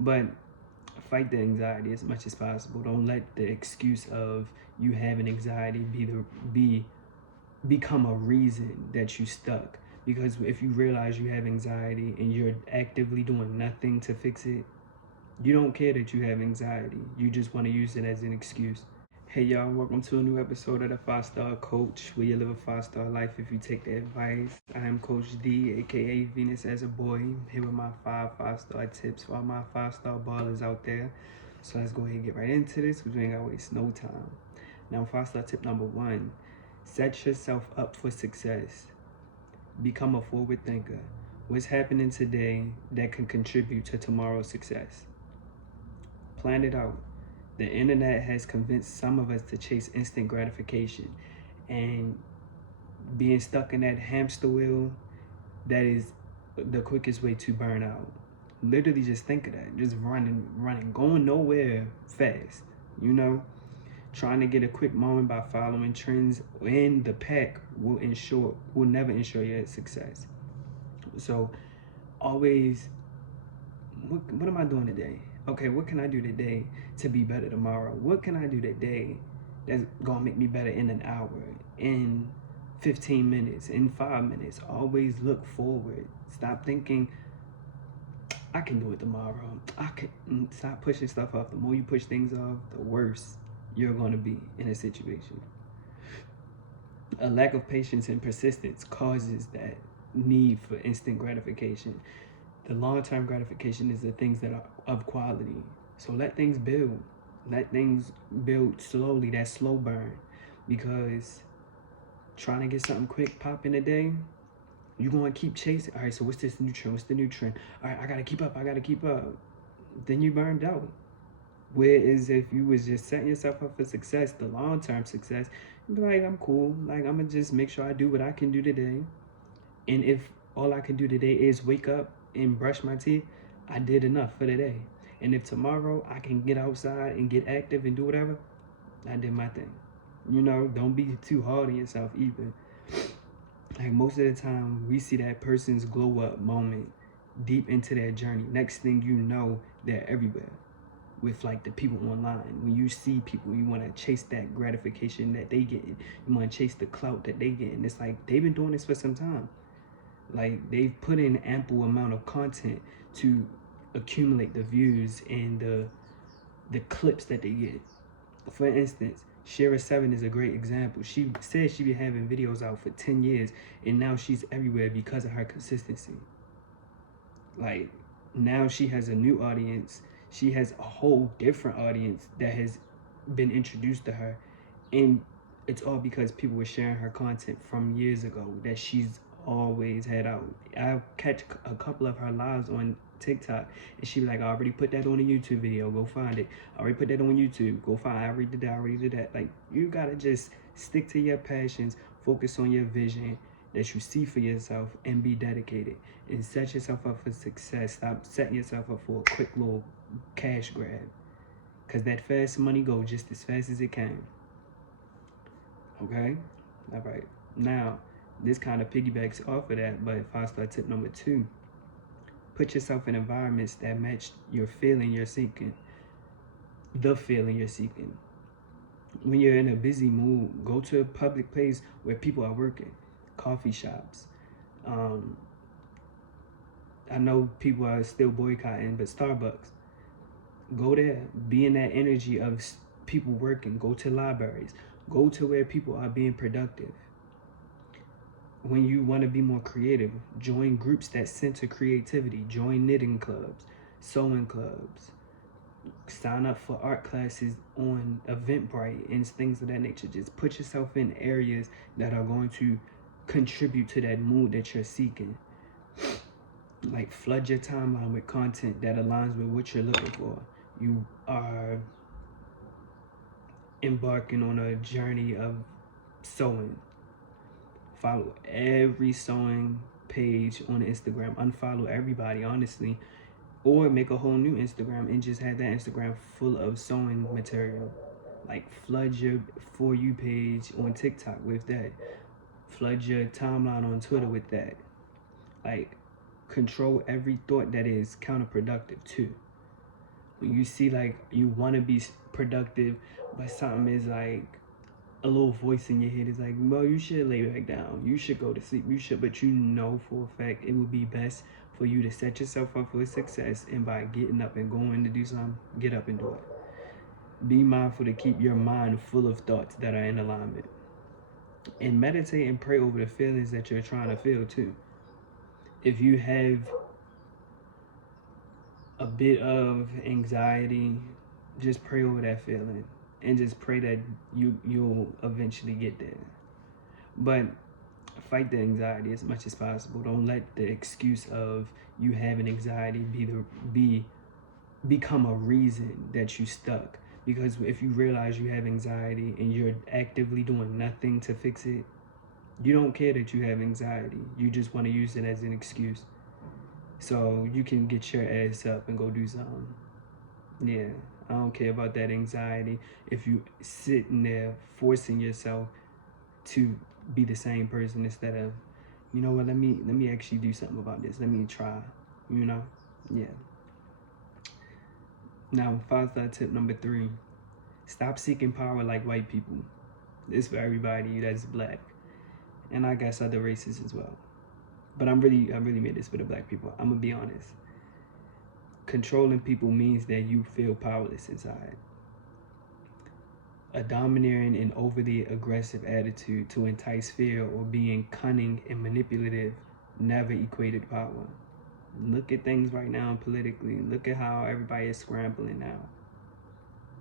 But fight the anxiety as much as possible. Don't let the excuse of you having anxiety become a reason that you stuck. Because if you realize you have anxiety and you're actively doing nothing to fix it, you don't care that you have anxiety. You just want to use it as an excuse. Hey y'all, welcome to a new episode of the 5-Star Coach, where you live a 5-star life if you take the advice. I am Coach D, aka Venus as a boy, here with my 5-star tips for all my 5-star ballers out there. So let's go ahead and get right into this, because we ain't gotta waste no time. Now, 5-star tip number 1, set yourself up for success. Become a forward thinker. What's happening today that can contribute to tomorrow's success? Plan it out. The internet has convinced some of us to chase instant gratification, and being stuck in that hamster wheel, that is the quickest way to burn out. Literally just think of that. Just running, going nowhere fast, trying to get a quick moment by following trends in the pack will never ensure your success. So always, what am I doing today? Okay, what can I do today to be better tomorrow? What can I do today that's gonna make me better in an hour, in 15 minutes, in 5 minutes? Always look forward. Stop thinking, I can do it tomorrow. Stop pushing stuff off. The more you push things off, the worse you're gonna be in a situation. A lack of patience and persistence causes that need for instant gratification. The long-term gratification is the things that are of quality. So let things build. Let things build slowly, that slow burn. Because trying to get something quick pop in a day, you're going to keep chasing. All right, so what's this new trend? What's the new trend? All right, I got to keep up. Then you burned out. Whereas if you was just setting yourself up for success, the long-term success, you'd be like, I'm cool. Like, I'm going to just make sure I do what I can do today. And if all I can do today is wake up and brush my teeth, I did enough for the day. And if tomorrow I can get outside and get active and do whatever, I did my thing. Don't be too hard on yourself either. Like, most of the time we see that person's glow up moment deep into their journey. Next thing you know, they're everywhere with like the people online. When you see people, you want to chase that gratification that they get. You want to chase the clout that they get. And it's like, they've been doing this for some time. Like, they've put in ample amount of content to accumulate the views and the clips that they get. For instance, Shara7 is a great example. She said she been having videos out for 10 years, and now she's everywhere because of her consistency. Like, now she has a new audience. She has a whole different audience that has been introduced to her, and it's all because people were sharing her content from years ago that she's always had out. I catch a couple of her lives on TikTok, and she be like, I already put that on a YouTube video, go find it. I already put that on YouTube, go find it. I already did that. Like, you gotta just stick to your passions, focus on your vision that you see for yourself, and be dedicated, and set yourself up for success. Stop setting yourself up for a quick little cash grab, because that fast money goes just as fast as it can. Okay? All right. Now, this kind of piggybacks off of that, but 5-star tip number 2, put yourself in environments that match your feeling you're seeking. The feeling you're seeking. When you're in a busy mood, go to a public place where people are working. Coffee shops. I know people are still boycotting, but Starbucks. Go there. Be in that energy of people working. Go to libraries. Go to where people are being productive. When you want to be more creative, join groups that center creativity. Join knitting clubs, sewing clubs. Sign up for art classes on Eventbrite and things of that nature. Just put yourself in areas that are going to contribute to that mood that you're seeking. Like, flood your timeline with content that aligns with what you're looking for. You are embarking on a journey of sewing. Follow every sewing page on Instagram. Unfollow everybody, honestly. Or make a whole new Instagram and just have that Instagram full of sewing material. Like, flood your For You page on TikTok with that. Flood your timeline on Twitter with that. Like, control every thought that is counterproductive too. When you see like you want to be productive, but something is like a little voice in your head is like, well, you should lay back down. You should go to sleep. You should, but you know for a fact it would be best for you to set yourself up for success. And by getting up and going to do something, get up and do it. Be mindful to keep your mind full of thoughts that are in alignment. And meditate and pray over the feelings that you're trying to feel too. If you have a bit of anxiety, just pray over that feeling and just pray that you'll eventually get there. But fight the anxiety as much as possible. Don't let the excuse of you having anxiety become a reason that you stuck. Because if you realize you have anxiety and you're actively doing nothing to fix it, you don't care that you have anxiety. You just want to use it as an excuse. So you can get your ass up and go do something. Yeah, I don't care about that anxiety. If you sitting there forcing yourself to be the same person instead of, you know what, let me actually do something about this. Let me try, you know? Yeah. Now, 5-star tip number 3, stop seeking power like white people. It's for everybody that's black. And I guess other races as well. But I really made this for the black people. I'm gonna be honest. Controlling people means that you feel powerless inside. A domineering and overly aggressive attitude to entice fear or being cunning and manipulative never equated power. Look at things right now politically. Look at how everybody is scrambling now.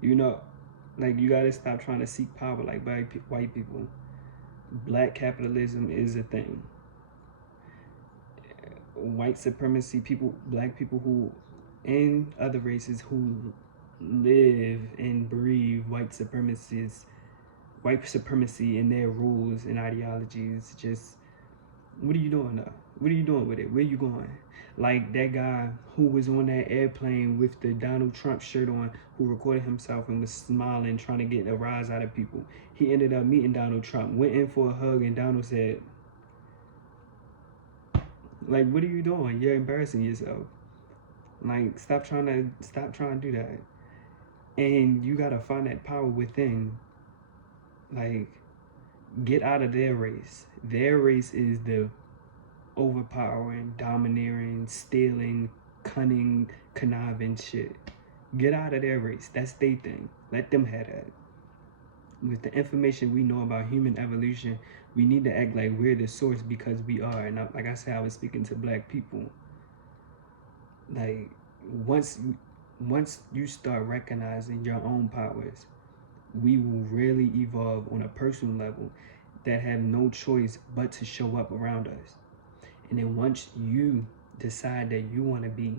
You know, like, you gotta stop trying to seek power like white people. Black capitalism is a thing. White supremacy people, black people who, and other races who live and breathe white supremacy in their rules and ideologies. Just, what are you doing though? What are you doing with it? Where are you going? Like that guy who was on that airplane with the Donald Trump shirt on, who recorded himself and was smiling, trying to get a rise out of people. He ended up meeting Donald Trump, went in for a hug, and Donald said, like, what are you doing? You're embarrassing yourself. Like, stop trying to do that. And you gotta find that power within. Like, get out of their race. Their race is the overpowering, domineering, stealing, cunning, conniving shit. Get out of their race. That's their thing. Let them have that. With the information we know about human evolution, we need to act like we're the source, because we are. And like I said, I was speaking to black people. Like, once you start recognizing your own powers, we will really evolve on a personal level that have no choice but to show up around us. And then once you decide that you want to be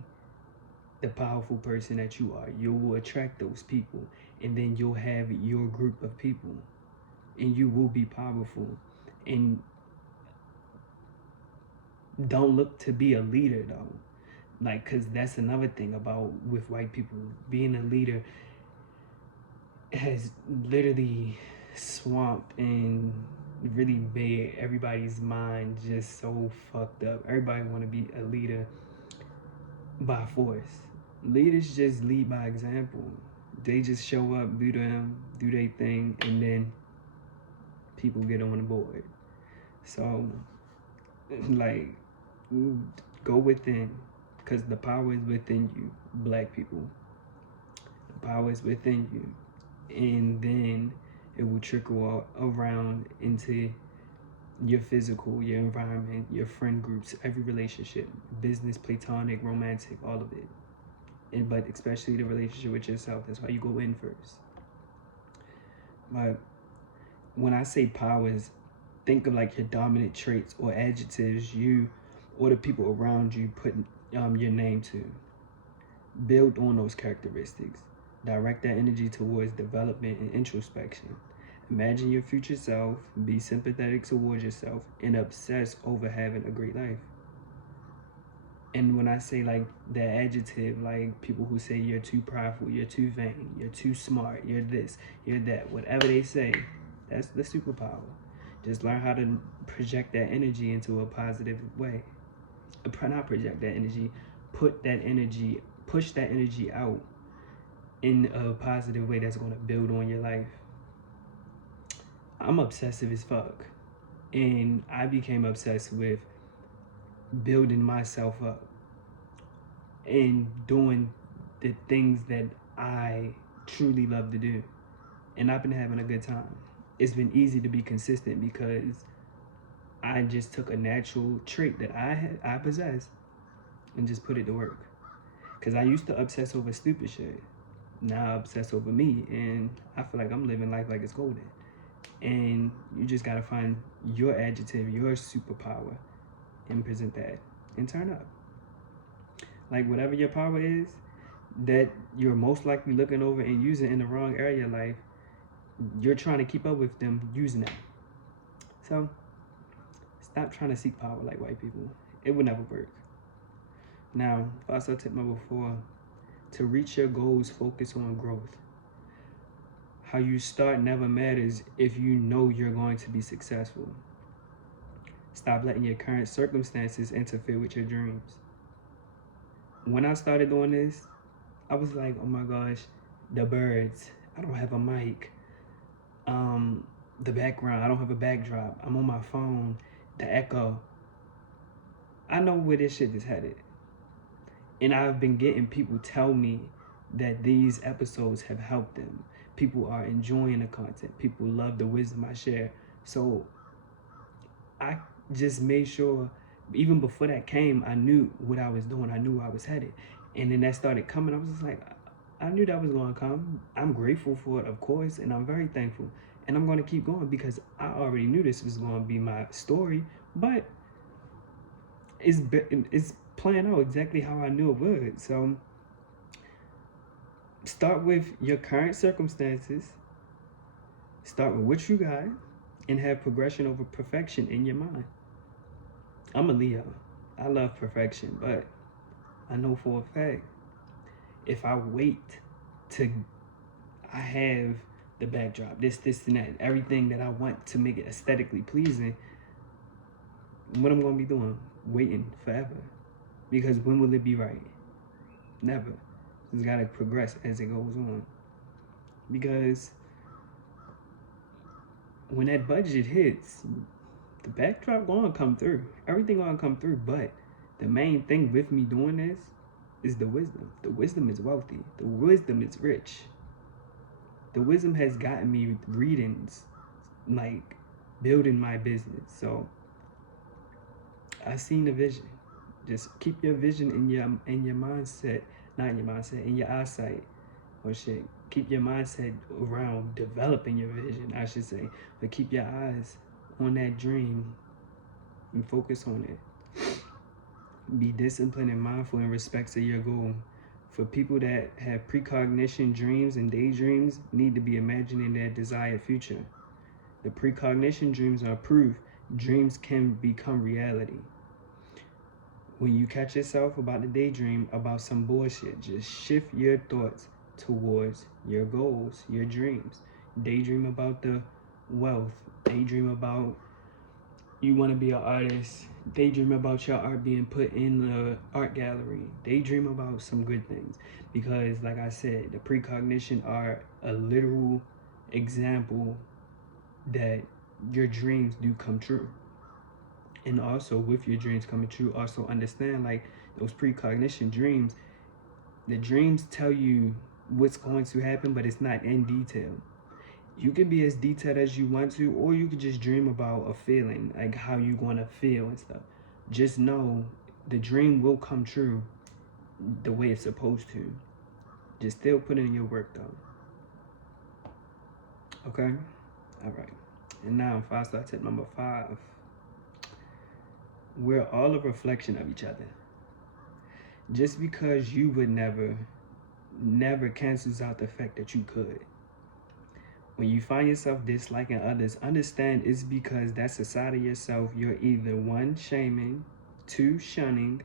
the powerful person that you are, you will attract those people, and then you'll have your group of people, and you will be powerful. And don't look to be a leader though, like, because that's another thing about with white people. Being a leader has literally swamped and really made everybody's mind just so fucked up. Everybody want to be a leader by force. Leaders just lead by example. They just show up, do their thing, and then people get on board. So, like, go within, because the power is within you, black people. The power is within you, and then it will trickle around into your physical, your environment, your friend groups, every relationship, business, platonic, romantic, all of it. But especially the relationship with yourself. That's why you go in first. But when I say powers, think of like your dominant traits or adjectives you or the people around you put your name to. Build on those characteristics. Direct that energy towards development and introspection. Imagine your future self, be sympathetic towards yourself, and obsess over having a great life. And when I say like that adjective, like people who say you're too prideful, you're too vain, you're too smart, you're this, you're that, whatever they say, that's the superpower. Just learn how to project that energy into a positive way. Not project that energy, push that energy out in a positive way that's going to build on your life. I'm obsessive as fuck. And I became obsessed with building myself up and doing the things that I truly love to do. And I've been having a good time. It's been easy to be consistent because I just took a natural trait that I possess and just put it to work. Because I used to obsess over stupid shit. Now I obsess over me, and I feel like I'm living life like it's golden. And you just gotta find your adjective, your superpower, and present that and turn up. Like whatever your power is that you're most likely looking over and using in the wrong area of life, you're trying to keep up with them using that. So stop trying to seek power like white people. It would never work. Now, also tip number 4, to reach your goals, focus on growth. How you start never matters if you know you're going to be successful. Stop letting your current circumstances interfere with your dreams. When I started doing this, I was like, oh my gosh, the birds, I don't have a mic. The background, I don't have a backdrop. I'm on my phone, the echo. I know where this shit is headed. And I've been getting people tell me that these episodes have helped them. People are enjoying the content. People love the wisdom I share. So I just made sure, even before that came, I knew what I was doing. I knew where I was headed. And then that started coming. I was just like, I knew that was going to come. I'm grateful for it, of course, and I'm very thankful. And I'm going to keep going because I already knew this was going to be my story. But it's playing out exactly how I knew it would. So start with your current circumstances. Start with what you got and have progression over perfection in your mind. I'm a Leo. I love perfection, but I know for a fact, if I wait till I have the backdrop, this and that, everything that I want to make it aesthetically pleasing, what I'm going to be doing? Waiting forever. Because when will it be right? Never. It's got to progress as it goes on. Because when that budget hits, the backdrop going to come through. Everything going to come through. But the main thing with me doing this is the wisdom. The wisdom is wealthy. The wisdom is rich. The wisdom has gotten me readings, like building my business. So I seen the vision. Just keep your vision in your mindset, not in your mindset, in your eyesight. Or shit. Keep your mindset around developing your vision, I should say. But keep your eyes on that dream and focus on it. Be disciplined and mindful in respects to your goal. For people that have precognition dreams and daydreams, need to be imagining their desired future. The precognition dreams are proof dreams can become reality. When you catch yourself about to daydream about some bullshit, just shift your thoughts towards your goals, your dreams. Daydream about the wealth. Daydream about you want to be an artist. Daydream about your art being put in the art gallery. Daydream about some good things. Because like I said, the precognition are a literal example that your dreams do come true. And also with your dreams coming true, also understand like those precognition dreams, the dreams tell you what's going to happen, but it's not in detail. You can be as detailed as you want to, or you could just dream about a feeling, like how you want to feel and stuff. Just know the dream will come true the way it's supposed to. Just still put in your work though. Okay? All right. And now 5-star tip number 5. We're all a reflection of each other. Just because you would never cancels out the fact that you could. When you find yourself disliking others, understand it's because that's a side of yourself you're either 1, shaming, 2, shunning,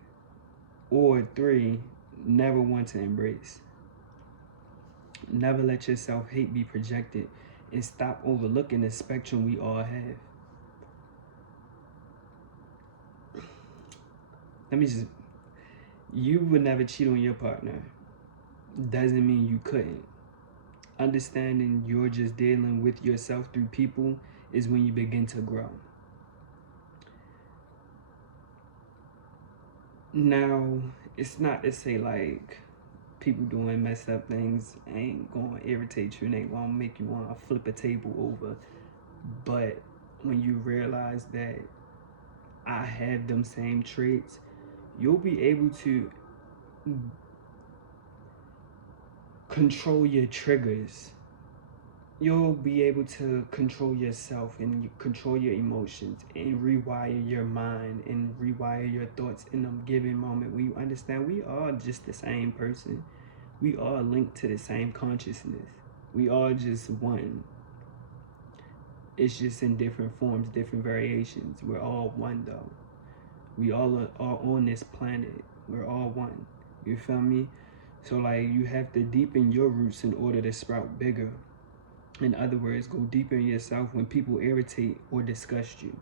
or 3, never want to embrace. Never let your self-hate be projected, and stop overlooking the spectrum we all have. You would never cheat on your partner. doesn't mean you couldn't. Understanding you're just dealing with yourself through people is when you begin to grow. Now, it's not to say like people doing messed up things ain't gonna irritate you and ain't gonna make you wanna flip a table over. But when you realize that I have them same traits, you'll be able to control your triggers. You'll be able to control yourself and control your emotions and rewire your mind and rewire your thoughts in a given moment where you understand we are just the same person. We are linked to the same consciousness. We are just one. It's just in different forms, different variations. We're all one though. We all are on this planet. We're all one. You feel me? So like you have to deepen your roots in order to sprout bigger. In other words, go deeper in yourself when people irritate or disgust you.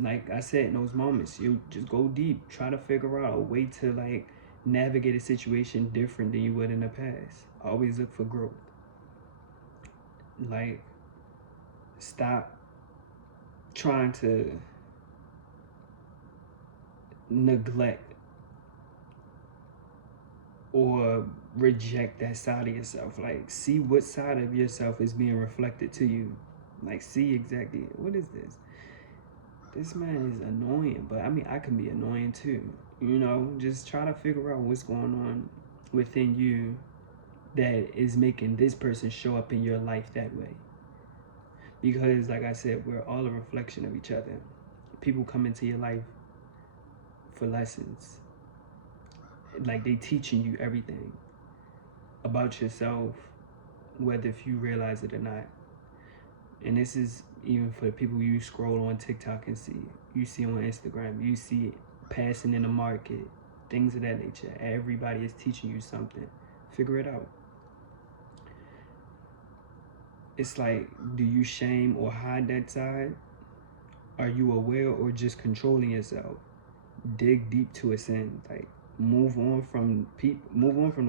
Like I said, in those moments, you just go deep. Try to figure out a way to like navigate a situation different than you would in the past. Always look for growth. Like, stop trying to neglect or reject that side of yourself. Like, see what side of yourself is being reflected to you. Like, see exactly, what is this? This man is annoying, but I mean, I can be annoying too. You know, just try to figure out what's going on within you that is making this person show up in your life that way. Because, like I said, we're all a reflection of each other. People come into your life for lessons. Like, they teaching you everything about yourself, whether if you realize it or not. And this is even for the people you scroll on TikTok and see. You see on Instagram. You see it passing in the market. Things of that nature. Everybody is teaching you something. Figure it out. It's like, do you shame or hide that side? Are you aware or just controlling yourself? Dig deep to ascend. Like, move on from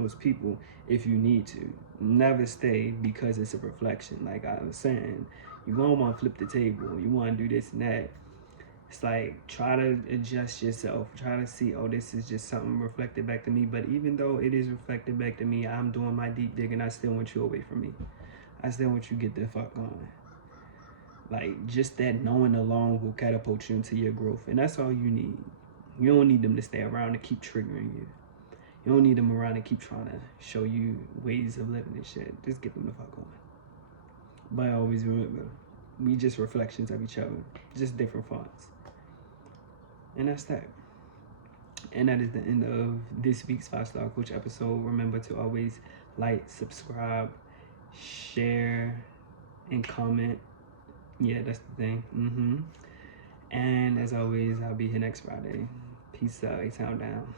those people if you need to. Never stay because it's a reflection. Like I was saying, you're gonna want to flip the table. You want to do this and that. It's like, try to adjust yourself. Try to see, oh, this is just something reflected back to me. But even though it is reflected back to me, I'm doing my deep digging. I still want you away from me. I still want you to get the fuck on. Like, just that knowing alone will catapult you into your growth. And that's all you need. You don't need them to stay around to keep triggering you. You don't need them around to keep trying to show you ways of living and shit. Just get them the fuck on. But always remember, we just reflections of each other. Just different fonts. And that's that. And that is the end of this week's 5-Star Coach episode. Remember to always like, subscribe, share, and comment. Yeah, that's the thing. And as always, I'll be here next Friday. Peace out. A-Town down.